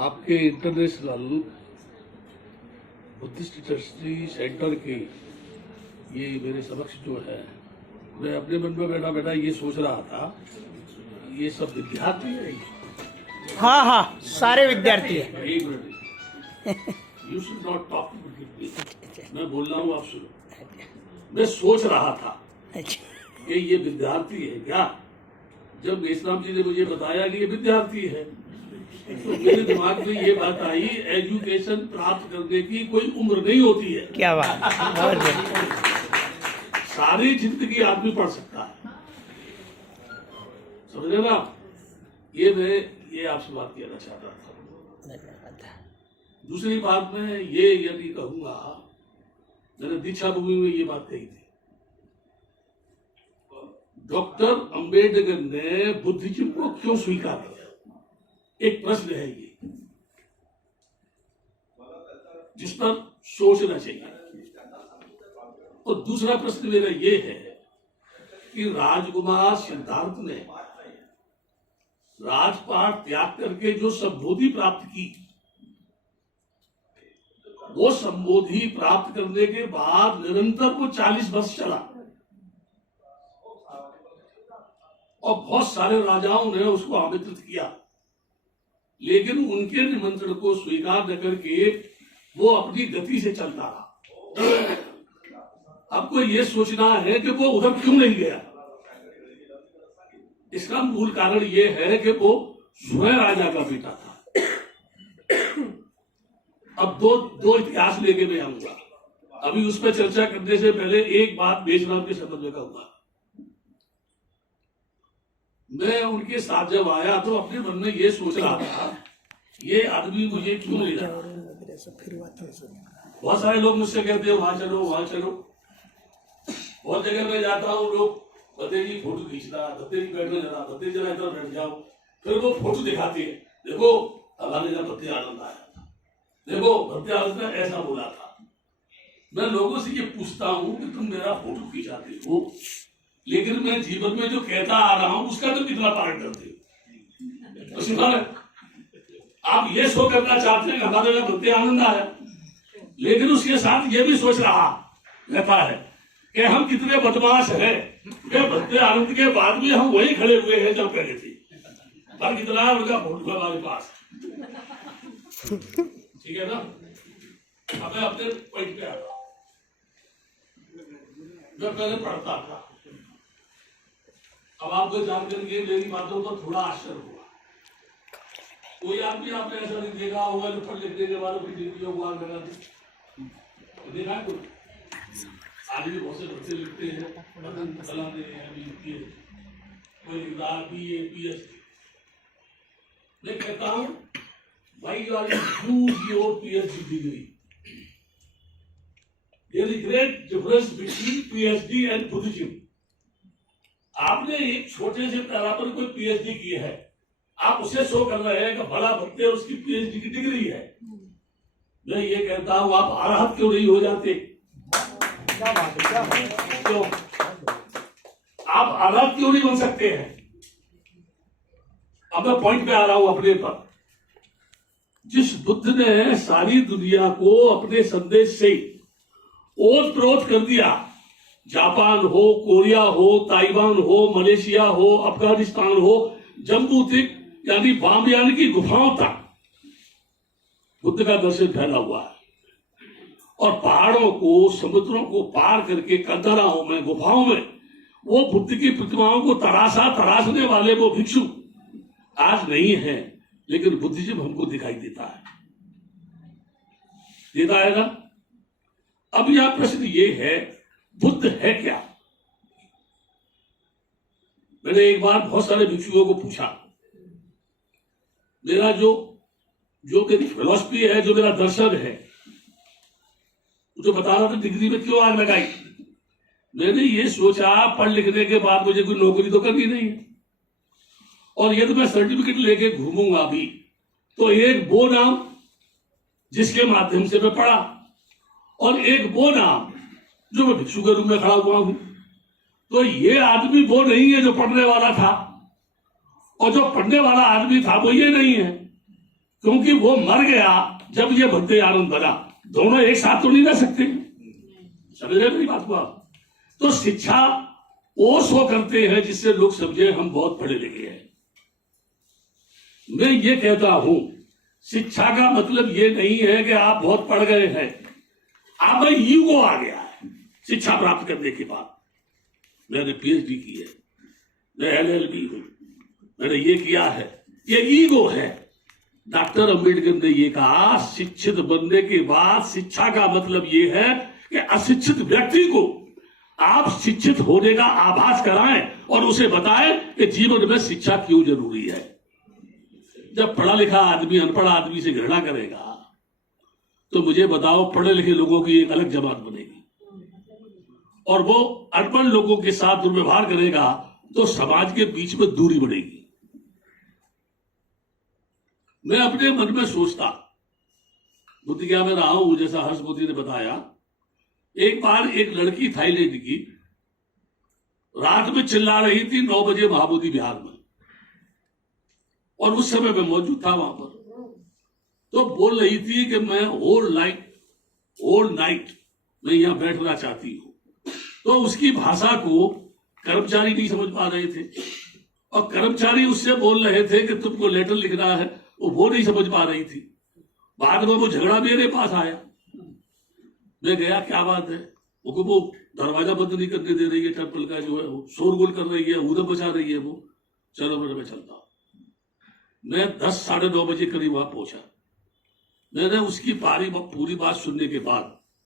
आपके international Buddhist trustee centre की ये मेरे समक्ष जो है, मैं अपने मन में बैठा बैठा ये सोच रहा था, ये सब विद्यार्थी है। हाँ हाँ, सारे विद्यार्थी हैं। एक minute, you should not talk with me. मैं बोल रहा हूँ, आप सुनो। मैं सोच रहा था कि ये विद्यार्थी है क्या। जब मेसराम जी ने मुझे बताया कि ये विद्यार्थी है, तो मेरे दिमाग में ये बात आई, एजुकेशन प्राप्त करने की कोई उम्र नहीं होती है। क्या बात, बहुत बढ़िया। सारी जिंदगी आदमी पढ़ सकता है, समझे ना। ये मैं ये आपसे बात कहना चाहता था। दूसरी बात मैं ये यदि कहूंगा, मैंने दीक्षा भूमि में ये बात कही थी, डॉक्टर अंबेडकर ने बुद्धिज्म को क्यों स्वीकार किया, एक प्रश्न है ये, जिस पर सोचना चाहिए। और दूसरा प्रश्न मेरा ये है कि राजकुमार सिद्धार्थ ने राजपाट त्याग करके जो संबोधि प्राप्त की, वो संबोधि प्राप्त करने के बाद निरंतर वो 40 वर्ष चला और बहुत सारे राजाओं ने उसको आमंत्रित किया, लेकिन उनके निमंत्रण को स्वीकार न करके वो अपनी गति से चलता रहा। आपको ये सोचना है कि वो उधर क्यों नहीं गया। इसका मूल कारण ये है कि वो स्वयं राजा का बेटा था। अब दो इतिहास लेके मैं आऊंगा। अभी उस पर चर्चा करने से पहले एक बात मेसराम के संबंध में कहूंगा। मैं उनके साथ जब आया तो अपने मन में ये सोच रहा था, ये आदमी मुझे क्यों ले रहा। बहुत सारे लोग मुझसे कहते हैं वहां चलो वहां चलो। बहुत जगह मैं जाता हूँ, लोग भतेजी फोटो खींचना, भतेजी बैठना, जरा भतेजी जरा इधर बैठ जाओ, फिर वो फोटो दिखाती है, देखो हमारे यहाँ भत्ते आनंद आया था, देखो भत्ते आनंद ने ऐसा बोला था। मैं लोगों से ये पूछता हूँ कि तुम मेरा फोटो खींचाते हो, लेकिन मैं जीवन में जो कहता आ रहा हूं उसका तो कितना पालन करते हो। तो सुना, आप ये शो करना चाहते हैं कि हमारे यहाँ भक्ति आनंद आया, लेकिन उसके साथ ये भी सोच रहा रहता है कि हम कितने बदमाश हैं कि भक्ति आनंद के बाद भी हम वही खड़े हुए हैं जब पहले थे। पर कितना उनका फोटो हमारे पास, ठीक है ना। अब मैं अपने पॉइंट पे आता हूं। जब पहले पढ़ता था, अब आपको जानकर के मेरी बातों को थोड़ा आश्चर्य हुआ। कोई आदमी आपने ऐसा नहीं देखा होगा जो पढ़ लिखने के बाद अपनी डिग्रियों को आग लगा दी, देखा है कोई? आज भी बहुत से बच्चे लिखते हैं, कोई PhD। मैं कहता हूं, why you are use your PhD degree? There is a great difference between PhD and Buddhism. आपने एक छोटे से पैरा पर कोई PhD की है, आप उसे शो कर रहे हैं कि बड़ा भक्ति है, उसकी PhD की डिग्री है। मैं ये कहता हूं, आप अरहत क्यों नहीं हो जाते? क्यों आप अरहत क्यों नहीं बन सकते हैं? अब मैं पॉइंट पे आ रहा हूं अपने पर। जिस बुद्ध ने सारी दुनिया को अपने संदेश से ओत-प्रोत कर दिया, जापान हो, कोरिया हो, ताइवान हो, मलेशिया हो, अफगानिस्तान हो, जम्बू तक यानी बामयान की गुफाओं तक बुद्ध का दर्शन फैला हुआ है। और पहाड़ों को, समुद्रों को पार करके कंदराओं में, गुफाओं में वो बुद्ध की प्रतिमाओं को तराशने वाले वो भिक्षु आज नहीं है, लेकिन बुद्धिज्म हमको दिखाई देता है ना। अब यह प्रश्न ये है, बुद्ध है क्या? मैंने एक बार बहुत सारे भिक्षुओं को पूछा, मेरा जो मेरी फिलॉसफी है, जो मेरा दर्शन है, जो बता रहा था डिग्री में क्यों आग लगाई। मैंने ये सोचा, पढ़ लिखने के बाद मुझे कोई नौकरी तो करनी नहीं है, और यदि मैं सर्टिफिकेट लेके घूमूंगा भी तो एक वो नाम जिसके माध्यम से मैं पढ़ा, और एक वो नाम जो मैं भिक्षु के रूप में खड़ा हुआ हूं। तो ये आदमी वो नहीं है जो पढ़ने वाला था, और जो पढ़ने वाला आदमी था वो ये नहीं है। क्योंकि वो मर गया जब ये भक्ति आनंद बना। दोनों एक साथ तो नहीं रह सकते, समझ रहे मेरी बात को आप? तो शिक्षा वो शो करते हैं जिससे लोग समझे हम बहुत पढ़े लिखे हैं। मैं ये कहता हूं, शिक्षा का मतलब ये नहीं है कि आप बहुत पढ़ गए हैं, आप में ईगो आ गया है। शिक्षा प्राप्त करने के बाद मैंने पीएचडी की है, मैं एलएलबी हूं, मैंने ये किया है, ये ईगो है। डॉक्टर अंबेडकर ने ये कहा, शिक्षित बनने के बाद शिक्षा का मतलब ये है कि अशिक्षित व्यक्ति को आप शिक्षित होने का आभास कराएं और उसे बताएं कि जीवन में शिक्षा क्यों जरूरी है। जब पढ़ा लिखा आदमी अनपढ़ आदमी से घृणा करेगा तो मुझे बताओ, पढ़े लिखे लोगों की एक अलग जमात बनेगी और वो अनपढ़ लोगों के साथ दुर्व्यवहार करेगा तो समाज के बीच में दूरी बढ़ेगी। मैं अपने मन में सोचता, बुद्ध क्या में रहा हूं, जैसा हर्ष मोदी ने बताया। एक बार एक लड़की थाईलैंड की रात में चिल्ला रही थी 9 बजे महाबोधि विहार में, और उस समय मैं मौजूद था वहां पर। तो बोल रही थी कि मैं होल नाइट मैं यहां बैठना चाहती हूं। तो उसकी भाषा को कर्मचारी नहीं समझ पा रहे थे और कर्मचारी उससे बोल रहे थे कि तुमको लेटर लिखना है, वो नहीं समझ पा रही थी। बाद में वो झगड़ा मेरे पास आया, मैं गया, क्या बात है? वो दरवाजा बंद नहीं करने दे रही है, टेम्पल का जो है वो शोरगुल कर रही है, ऊधम मचा रही है वो। चलो मैं चलता हूं। मैं 10 साढ़े 9 बजे करीब वहां पहुंचा। मैंने उसकी पूरी बात सुनने के बाद